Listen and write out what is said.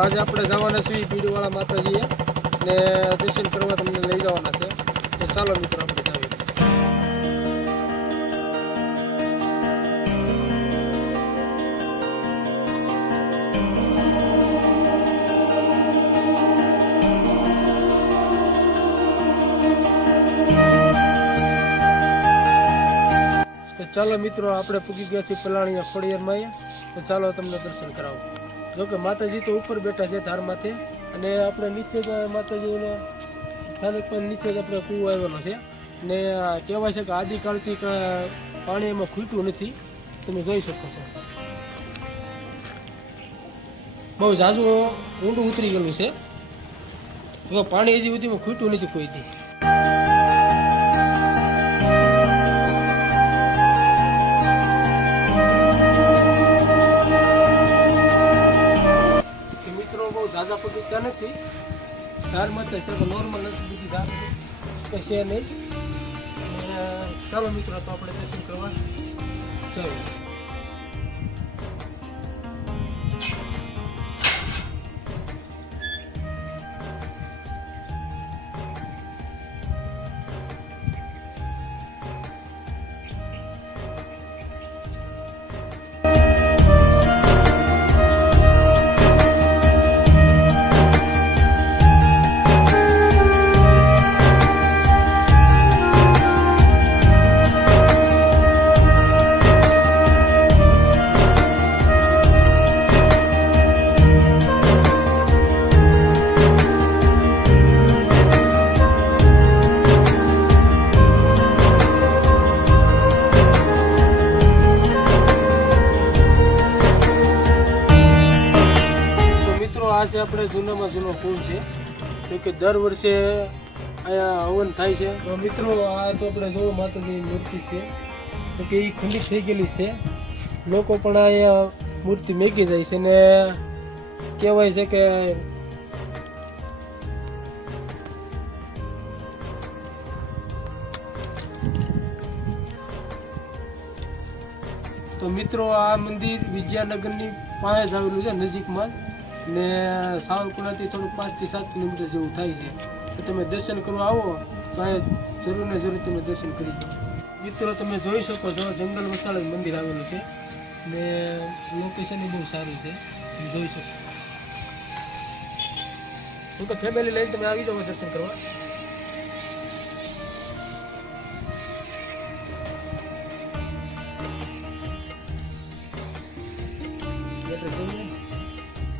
આજે આપણે જવાના છીએ પીડીવાળા માતાજીએ ને દર્શન કરવા તમને લઈ જવાના છે. તો ચાલો મિત્રો આપણે જાવીએ. ચાલો મિત્રો આપણે પૂગી ગયા છીએ પલાણીયા ખોડિયારમાં. તો ચાલો તમને દર્શન કરાવો. જોકે માતાજી તો ઉપર બેઠા છે ધાર માથે અને આપણે નીચે જ માતાજીને સ્થાનક પર નીચે જ આપણે કૂવો આવેલો છે ને કહેવાય છે કે આદિકાળથી પાણી એમાં ખૂટ્યું નથી. તમે જોઈ શકો છો બહુ ઝાઝું ઊંડું ઉતરી ગયેલું છે. જો પાણી હજી સુધીમાં ખૂટ્યું નથી કોઈથી. બહુ ઝાઝા પગથિયા નથી. ધાર માથે છે નોર્મલ નથી, બીજી ધાર કે છે નહીં. ચાલો મિત્રો તો આપણે દર્શન કરવા જઈએ. આ છે આપણે જૂનામાં જૂનો કુંડ છે. તો કે દર વર્ષે અહીંયા હવન થાય છે. તો મિત્રો આ તો આપણે જો માતાજીની મૂર્તિ છે તો કે એ ખંડિત થઈ ગયેલી છે. લોકો પણ અહીંયા મૂર્તિ મેકી જાય છે ને કહેવાય છે કે તો મિત્રો આ મંદિર વિદ્યાનગરની પાસે જ આવેલું છે, નજીકમાં ને સાવરકુંડલાથી થોડું 5 થી 7 કિલોમીટર જેવું થાય છે. તો તમે દર્શન કરવા આવો તો અહીંયા જરૂર ને જરૂર તમે દર્શન કરી દો. મિત્રો તમે જોઈ શકો છો જંગલ વસાળ મંદિર આવેલું છે ને લોકેશન બહુ સારું છે, તમે જોઈ શકો. તો ફેમિલી લઈને તમે આવી જાઓ દર્શન કરવા.